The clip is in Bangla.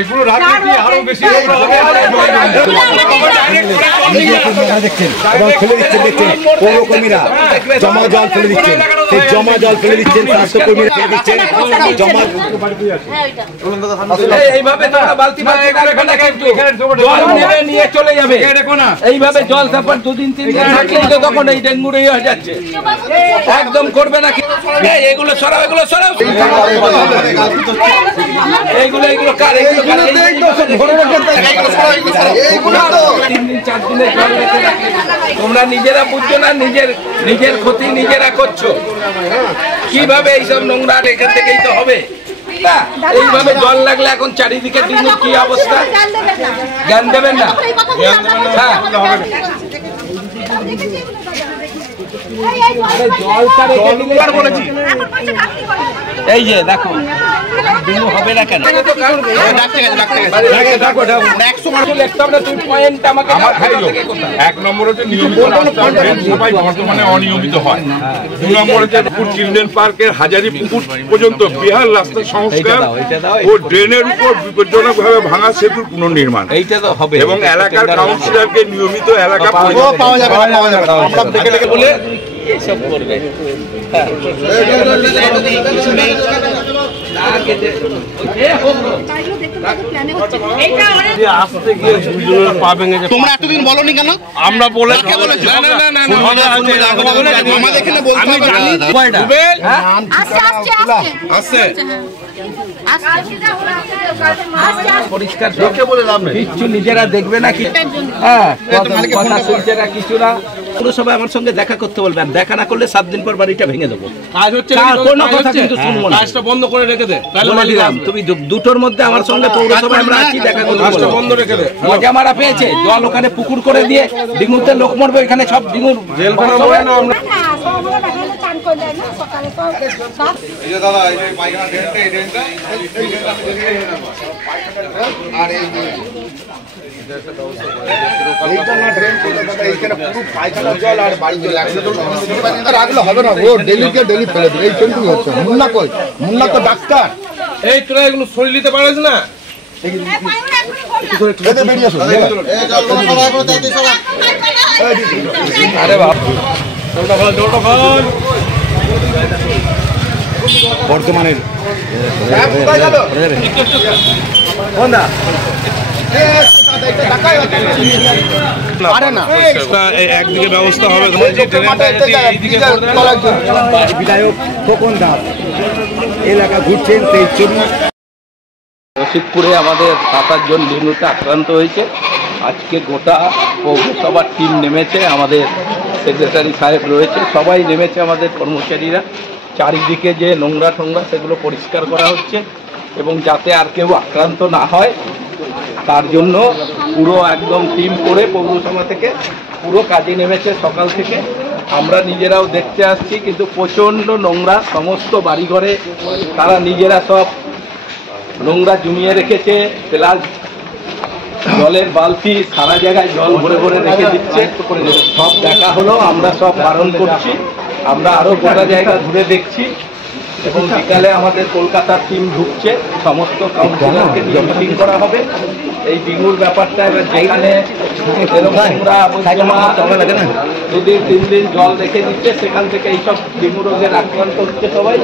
এগুলো রাজনীতি আরো বেশি পৌরকর্মীরা জমা জল ফেলে দিচ্ছেন, সেই জমা জল ফেলে দিচ্ছেন, স্বাস্থ্যকর্মীরা ফেলে দিচ্ছেন জমা। এইভাবে তোমরা বালতি জল নেবে নিয়ে চলে যাবে, এইভাবে জল তারপর 2 দিন 3 দিন থাকলেই তো তখন এই ডেঙ্গুর হয়ে যাচ্ছে। একদম করবে না কি? এগুলো সরাও, এগুলো সরাও, এইগুলো এইগুলো কার? এইগুলো 3 দিন 4 দিনে জল রেখে রাখে। তোমরা নিজেরা বুঝছো না, নিজের ক্ষতি নিজেরা করছো। কিভাবে এইসব নোংরা এখান থেকেই তো হবে না। এইভাবে জল লাগলে এখন চারিদিকে ডেঙ্গুর কি অবস্থা? জ্ঞান দেবেন না? হ্যাঁ, এই যে দেখো ডেঙ্গু হবে না কেন? এক নম্বর হচ্ছে নিয়মিত সবাই বর্তমানে অনিয়মিত হয়। 2 নম্বর হচ্ছে চিলড্রেন পার্কের হাজারি পুকুর পর্যন্ত বিহার রাস্তা সংস্কার ও ড্রেনের উপর বিপজ্জনক ভাবে ভাঙা সেতুর পুনর্নির্মাণ এইটা তো হবে। এবং এলাকার কাউন্সিলরকে নিয়মিত এলাকা পাওয়া যাবে আমরা দেখে দেখে বলে এসব করবে। তোমরা এতদিন বলনি কেন? আমরা বলে পরিষ্কার কিচ্ছু নিজেরা দেখবে না কি? হ্যাঁ, কথা শুনছে না কিছু না। পুরসভায় আমার সঙ্গে দেখা করতে বলবেন, দেখা না করলে 7 দিন পর বাড়িটা ভেঙে দেবো। কাজ হচ্ছে, কোনো কথা কিন্তু শুনবো না। কাজটা বন্ধ করে রেখে দে, বলে দিলাম। তুমি 2টোর মধ্যে আমার সঙ্গে পৌরসভায় আমরা আছি, দেখা করতে বলবো। বন্ধ রেখে দে। মজা মারা পেয়েছে, জল ওখানে পুকুর করে দিয়ে ডেঙ্গুতে লোক মরবে, এখানে সব ডেঙ্গুর জেল করা হবে না। আমরা দাদা এই যে পায়খানা ড্রেনটা, এই ড্রেনটা আর এই রাখলে হবে না, ও ডেলিকে ডেলি ফেলে দেবে। এই পেন্টিং হচ্ছে মুন্না কই ডাক্তার, এই তোরা এগুলো সরিয়ে নিতে পারিস না? আরে বাবা, বর্তমানের একদিকে ব্যবস্থা হবে। বিধায়ক খোকন দাস এলাকা ঘুরছেন, সেই ছবি। রশিদপুরে আমাদের 7-8 জন ডেঙ্গুতে আক্রান্ত হয়েছে। আজকে গোটা পৌরসভার টিম নেমেছে, আমাদের সেক্রেটারি সাহেব রয়েছে, সবাই নেমেছে, আমাদের কর্মচারীরা। চারিদিকে যে নোংরা টোংরা সেগুলো পরিষ্কার করা হচ্ছে এবং যাতে আর কেউ আক্রান্ত না হয় তার জন্য পুরো একদম টিম করে পৌরসভা থেকে পুরো কাজে নেমেছে সকাল থেকে। আমরা নিজেরাও দেখতে আসছি, কিন্তু প্রচণ্ড নোংরা। সমস্ত বাড়িঘরে তারা নিজেরা সব নোংরা জমিয়ে রেখেছে, প্লাস জলের বালতি সারা জায়গায় জল ভরে ভরে রেখে দিচ্ছে। সব দেখা হলো, আমরা সব বারণ করছি। আমরা আরও গোটা জায়গা ঘুরে দেখছি এবং বিকালে আমাদের কলকাতার টিম ঢুকছে, সমস্ত কাউন্সিলরকে নিয়ে মিটিং করা হবে এই ডেঙ্গুর ব্যাপারটা। এবার যেখানে এরকম 2 দিন 3 দিন জল রেখে দিচ্ছে, সেখান থেকে এইসব ডেঙ্গু রোগের আক্রান্ত হচ্ছে সবাই।